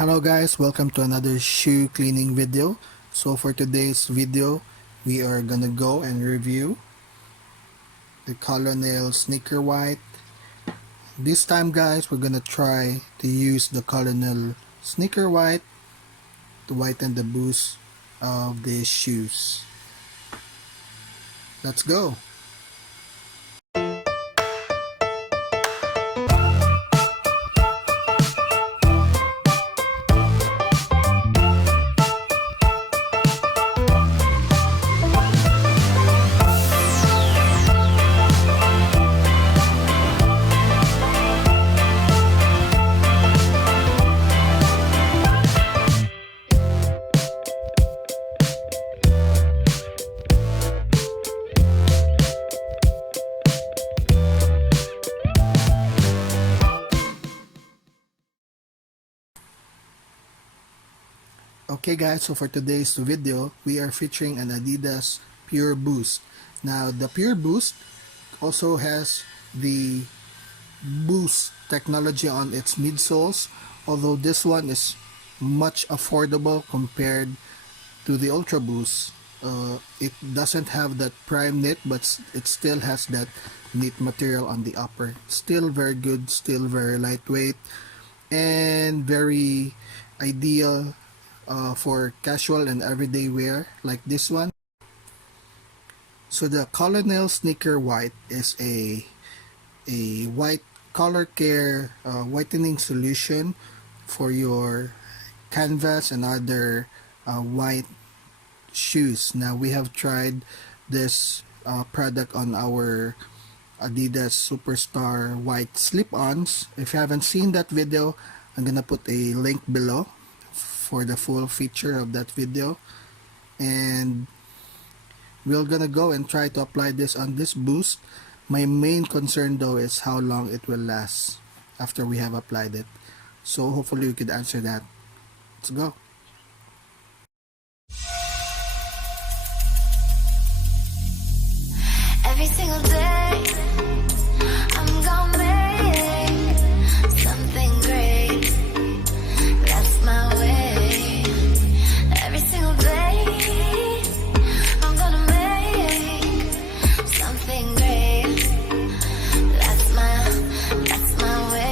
Hello guys, welcome to another shoe cleaning video. So for today's video, we are gonna go and review the Collonil Sneaker White. This time guys, we're gonna try to use the Collonil Sneaker White to whiten the boost of these shoes. Let's go! Okay guys, so for today's video, we are featuring an Adidas Pure Boost. Now the Pure Boost also has the Boost technology on its midsoles, although this one is much affordable compared to the Ultra Boost. It doesn't have that prime knit, but it still has that knit material on the upper. Still very good, still very lightweight, and very ideal for casual and everyday wear like this one. So the Collonil Sneaker White is a white color care whitening solution for your canvas and other white shoes. Now we have tried this product on our Adidas Superstar white slip-ons. If you haven't seen that video, I'm gonna put a link below for the full feature of that video, and we're gonna go and try to apply this on this boost. My main concern though is how long it will last after we have applied it, so hopefully we could answer that. Let's go. Every single day I'm gonna make something great. That's my way. Every single day I'm gonna make something great. That's my way.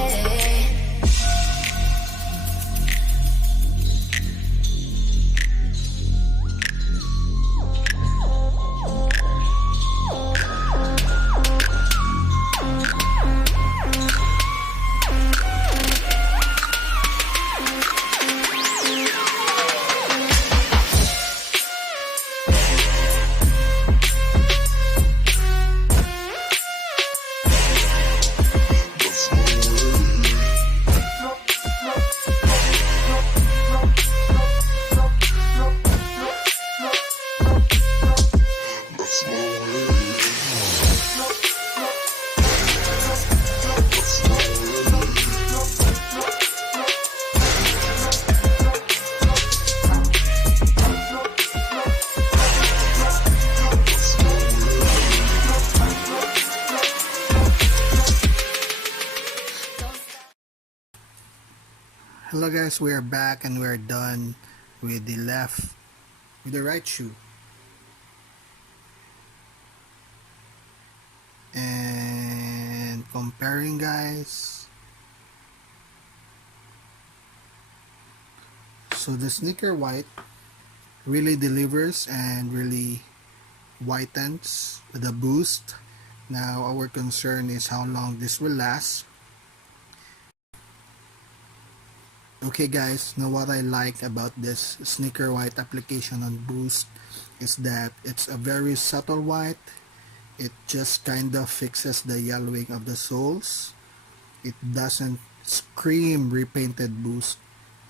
Hello guys, we are back and we are done with the right shoe. And comparing guys, so the Sneaker White really delivers and really whitens with a boost. Now our concern is how long this will last. Okay guys, now what I like about this Sneaker White application on Boost is that it's a very subtle white. It just kind of fixes the yellowing of the soles. It doesn't scream repainted Boost.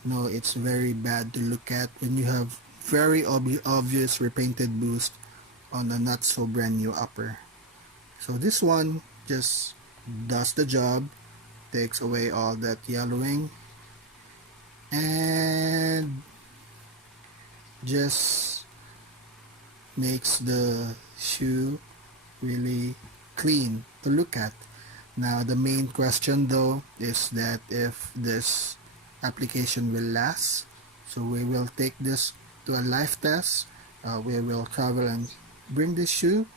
No, it's very bad to look at when you have very obvious repainted Boost on a not so brand new upper. So this one just does the job, takes away all that yellowing, and just makes the shoe really clean to look at. Now the main question though is that if this application will last. So we will take this to a live test. We will travel and bring this shoe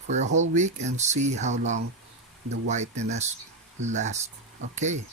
for a whole week and see how long the whiteness lasts. Okay.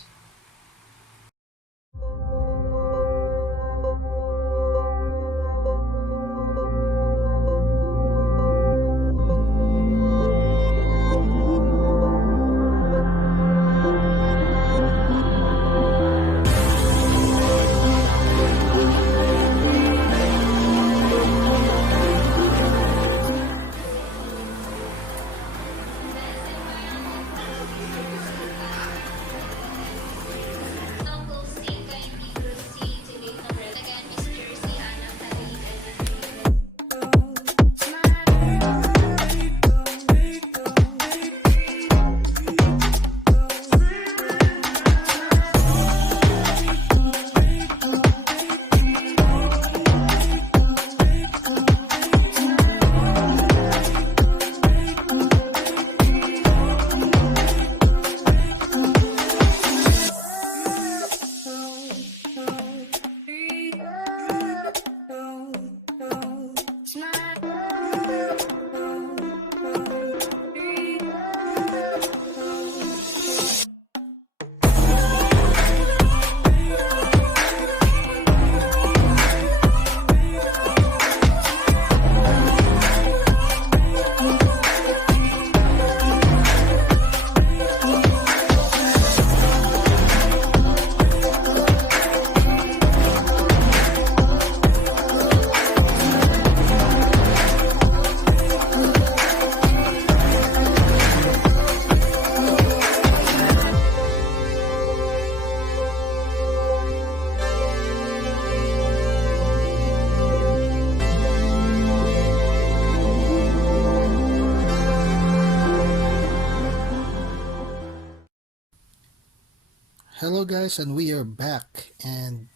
Hello guys, and we are back and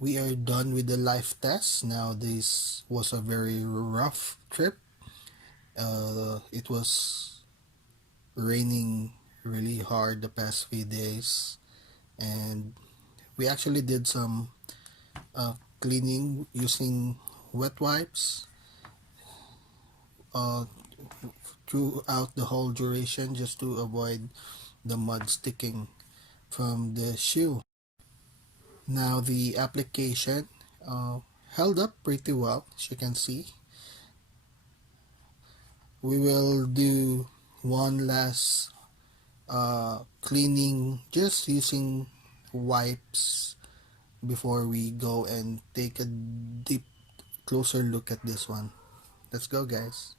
we are done with the live test. Now this was a very rough trip. It was raining really hard the past few days, and we actually did some cleaning using wet wipes uh, throughout the whole duration just to avoid the mud sticking from the shoe. Now the application held up pretty well, as you can see. We will do one last cleaning just using wipes before we go and take a deep closer look at this one. Let's go guys.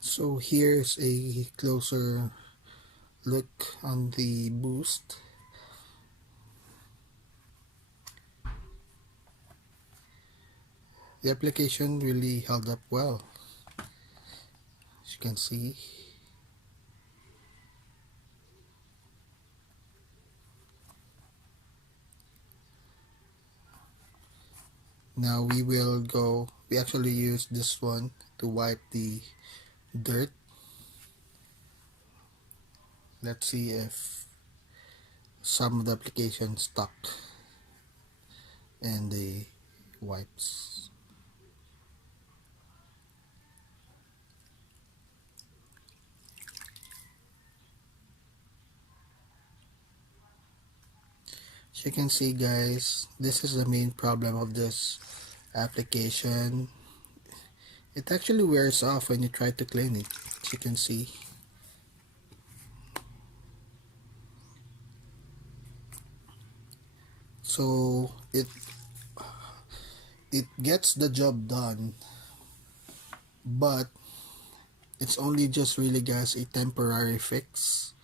So here's a closer look on the boost. The application really held up well, as you can see. Now we actually use this one to wipe the dirt. Let's see if some of the application stuck in the wipes. As you can see guys, this is the main problem of this application. It actually wears off when you try to clean it, as you can see. So it gets the job done, but it's only just really, guys, a temporary fix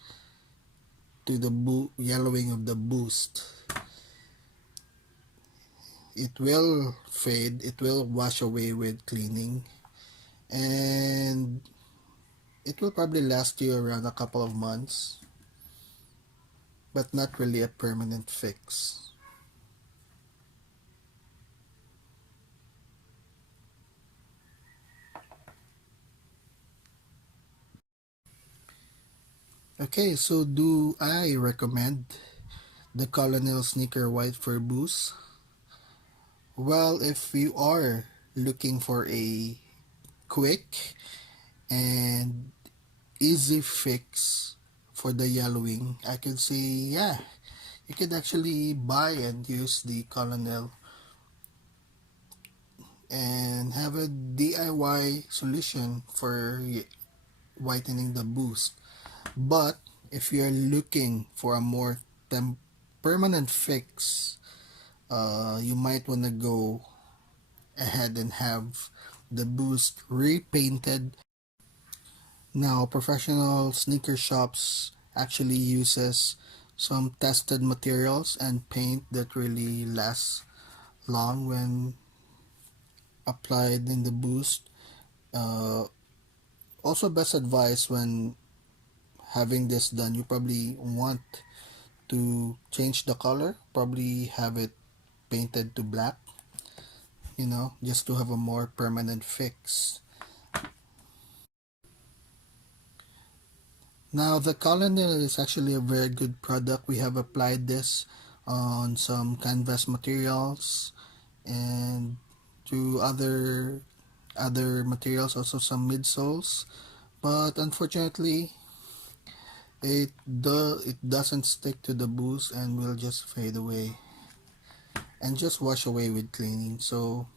to the yellowing of the boost. It will fade, it will wash away with cleaning, and it will probably last you around a couple of months, but not really a permanent fix. Okay, so do I recommend the Collonil Sneaker White for boost? Well, if you are looking for a quick and easy fix for the yellowing, I could say, yeah, you could actually buy and use the Collonil and have a DIY solution for whitening the boost. But if you're looking for a more permanent fix, you might want to go ahead and have the boost repainted. Now, professional sneaker shops actually uses some tested materials and paint that really lasts long when applied in the boost. Uh, Also, best advice when having this done, you probably want to change the color, probably have it painted to black, just to have a more permanent fix. Now, the Colonel is actually a very good product. We have applied this on some canvas materials and to other materials, also some midsoles. But unfortunately, it doesn't stick to the boost and will just fade away and just wash away with cleaning. So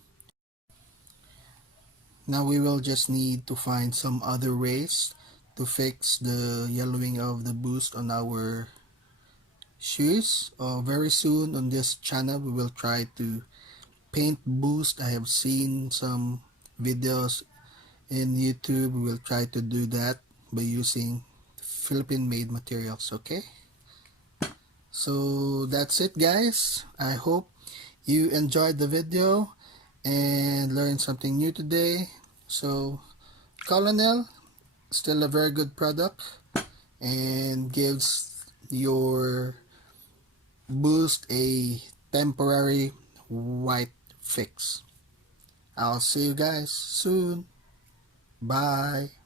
now we will just need to find some other ways to fix the yellowing of the boost on our shoes. Very soon on this channel we will try to paint boost. I have seen some videos in YouTube. We will try to do that by using Philippine made materials. Okay, so that's it, guys. I hope you enjoyed the video and learned something new today. So Colonel, still a very good product and gives your boost a temporary white fix. I'll see you guys soon. Bye.